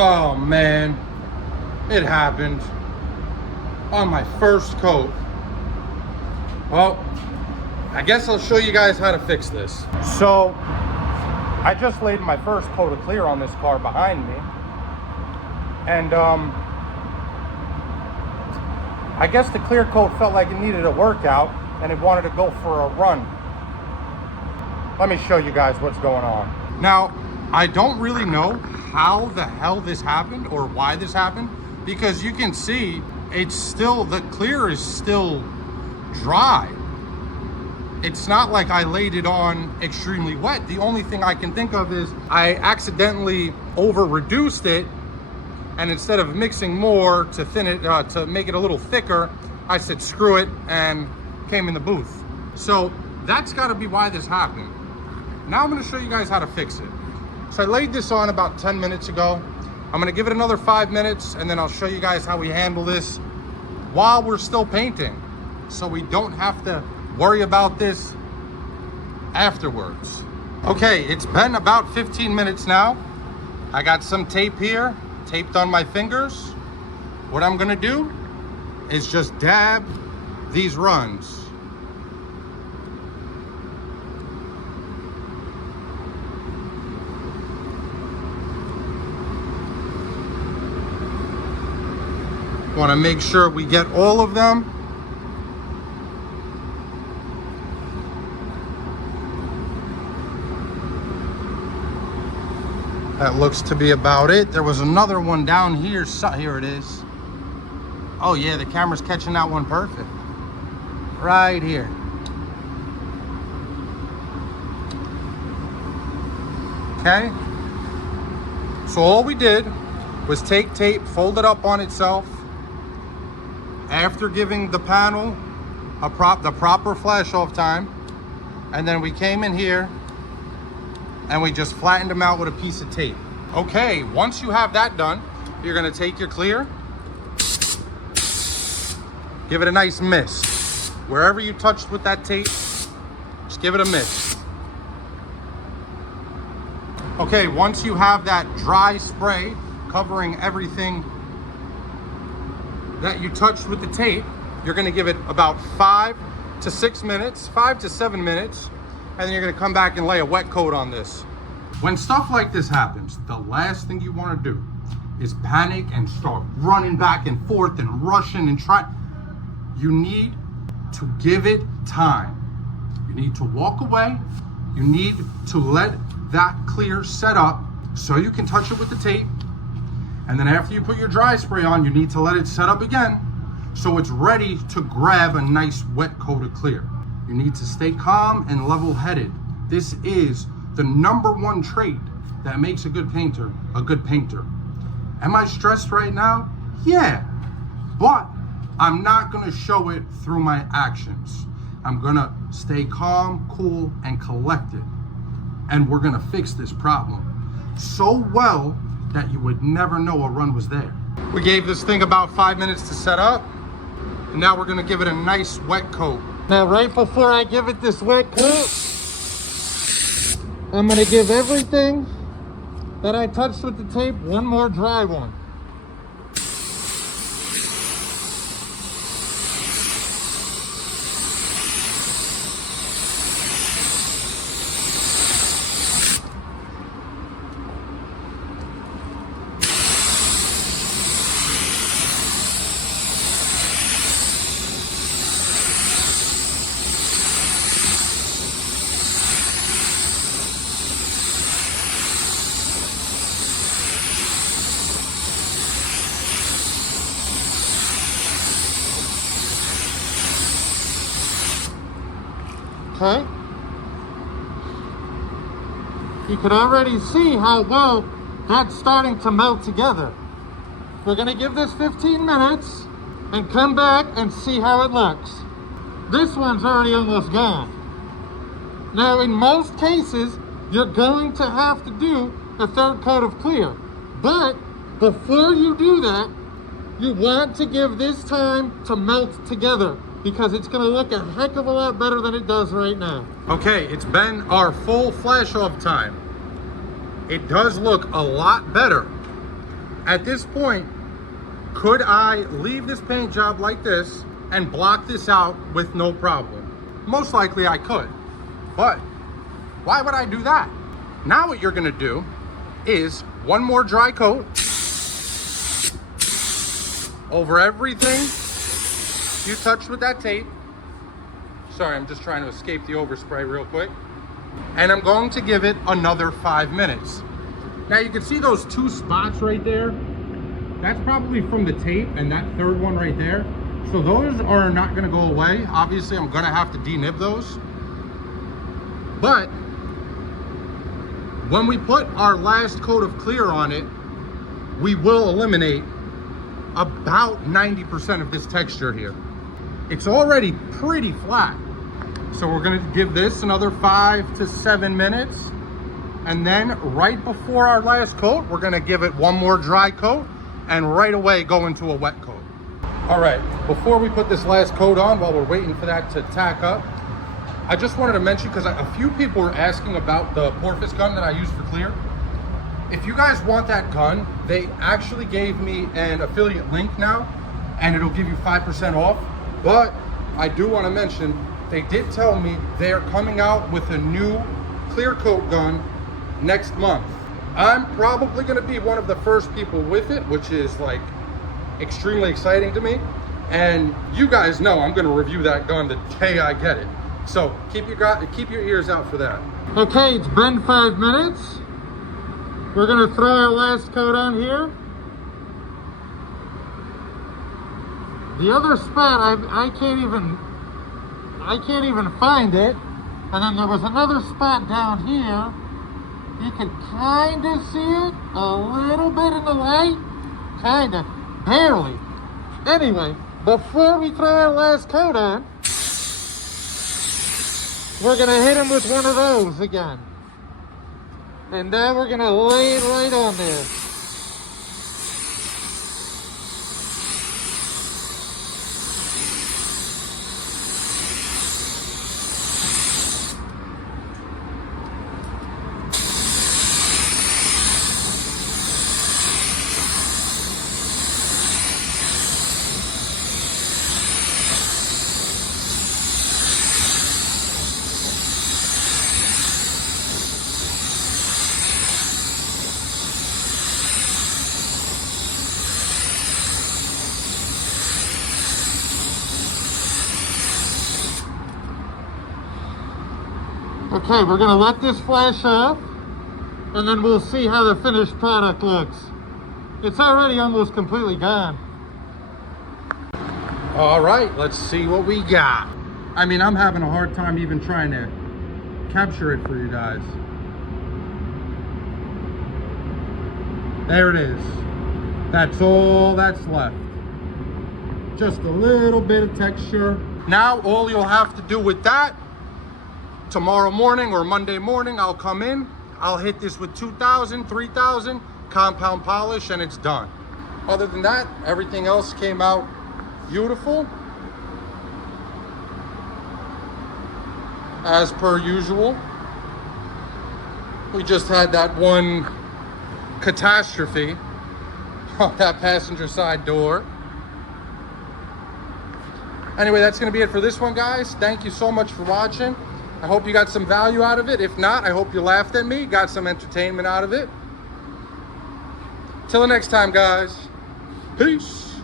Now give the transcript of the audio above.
Oh man, it happened on my first coat. Well, I guess I'll show you guys how to fix this. So, I just laid my first coat of clear on this car behind me. And I guess the clear coat felt like it needed a workout and it wanted to go for a run. Let me show you guys what's going on. Now, I don't really know how the hell this happened or why this happened, because you can see it's still, the clear is still dry. It's not like I laid it on extremely wet. The only thing I can think of is I accidentally over reduced it, and instead of mixing more to thin it, to make it a little thicker, I said screw it and came in the booth. So that's gotta be why this happened. Now I'm gonna show you guys how to fix it. So I laid this on about 10 minutes ago. I'm gonna give it another 5 minutes and then I'll show you guys how we handle this while we're still painting, so we don't have to worry about this afterwards. Okay, it's been about 15 minutes now. I got some tape here, taped on my fingers. What I'm gonna do is just dab these runs. Want to make sure we get all of them. That looks to be about it. There was another one down here. So here it is. Oh yeah, the camera's catching that one perfect. Right here. Okay. So all we did was take tape, fold it up on itself. After giving the panel the proper flash off time, and then we came in here and we just flattened them out with a piece of tape. Okay, once you have that done, you're gonna take your clear, give it a nice mist. Wherever you touched with that tape, just give it a mist. Okay, once you have that dry spray covering everything that you touched with the tape, you're gonna give it about 5 to 6 minutes, 5 to 7 minutes, and then you're gonna come back and lay a wet coat on this. When stuff like this happens, the last thing you wanna do is panic and start running back and forth and rushing and try. You need to give it time. You need to walk away. You need to let that clear set up so you can touch it with the tape. And then after you put your dry spray on, you need to let it set up again so it's ready to grab a nice wet coat of clear. You need to stay calm and level-headed. This is the #1 trait that makes a good painter a good painter. Am I stressed right now? Yeah, but I'm not gonna show it through my actions. I'm gonna stay calm, cool, and collected. And we're gonna fix this problem so well that you would never know a run was there. We gave this thing about 5 minutes to set up, and now we're gonna give it a nice wet coat. Now, right before I give it this wet coat, I'm gonna give everything that I touched with the tape one more dry one. Okay? You can already see how well that's starting to melt together. We're gonna give this 15 minutes and come back and see how it looks. This one's already almost gone. Now, in most cases, you're going to have to do a third coat of clear. But before you do that, you want to give this time to melt together, because it's gonna look a heck of a lot better than it does right now. Okay, it's been our full flash off time. It does look a lot better. At this point, could I leave this paint job like this and block this out with no problem? Most likely I could, but why would I do that? Now what you're gonna do is one more dry coat over everything you touched with that tape. Sorry, I'm just trying to escape the overspray real quick. And I'm going to give it another 5 minutes. Now you can see those 2 spots right there. That's probably from the tape, and that third one right there. So those are not gonna go away. Obviously, I'm gonna have to denib those. But when we put our last coat of clear on it, we will eliminate about 90% of this texture here. It's already pretty flat. So we're gonna give this another 5 to 7 minutes. And then right before our last coat, we're gonna give it one more dry coat and right away go into a wet coat. All right, before we put this last coat on, while we're waiting for that to tack up, I just wanted to mention, because a few people were asking about the Porpoise gun that I use for clear. If you guys want that gun, they actually gave me an affiliate link now, and it'll give you 5% off. But I do want to mention, they did tell me they are coming out with a new clear coat gun next month. I'm probably going to be one of the first people with it, which is like extremely exciting to me. And you guys know I'm going to review that gun the day I get it. So keep your ears out for that. Okay, it's been 5 minutes. We're going to throw our last coat on here. The other spot, I can't even find it. And then there was another spot down here. You can kind of see it a little bit in the light. Kind of, barely. Anyway, before we throw our last coat on, we're gonna hit him with one of those again. And now we're gonna lay it right on there. Okay, we're gonna let this flash off, and then we'll see how the finished product looks. It's already almost completely gone. All right, let's see what we got. I mean, I'm having a hard time even trying to capture it for you guys. There it is. That's all that's left. Just a little bit of texture. Now, all you'll have to do with that, tomorrow morning or Monday morning, I'll come in, I'll hit this with 2,000, 3,000 compound polish, and it's done. Other than that, everything else came out beautiful, as per usual. We just had that one catastrophe on that passenger side door. Anyway, that's gonna be it for this one, guys. Thank you so much for watching. I hope you got some value out of it. If not, I hope you laughed at me, got some entertainment out of it. Till the next time, guys. Peace.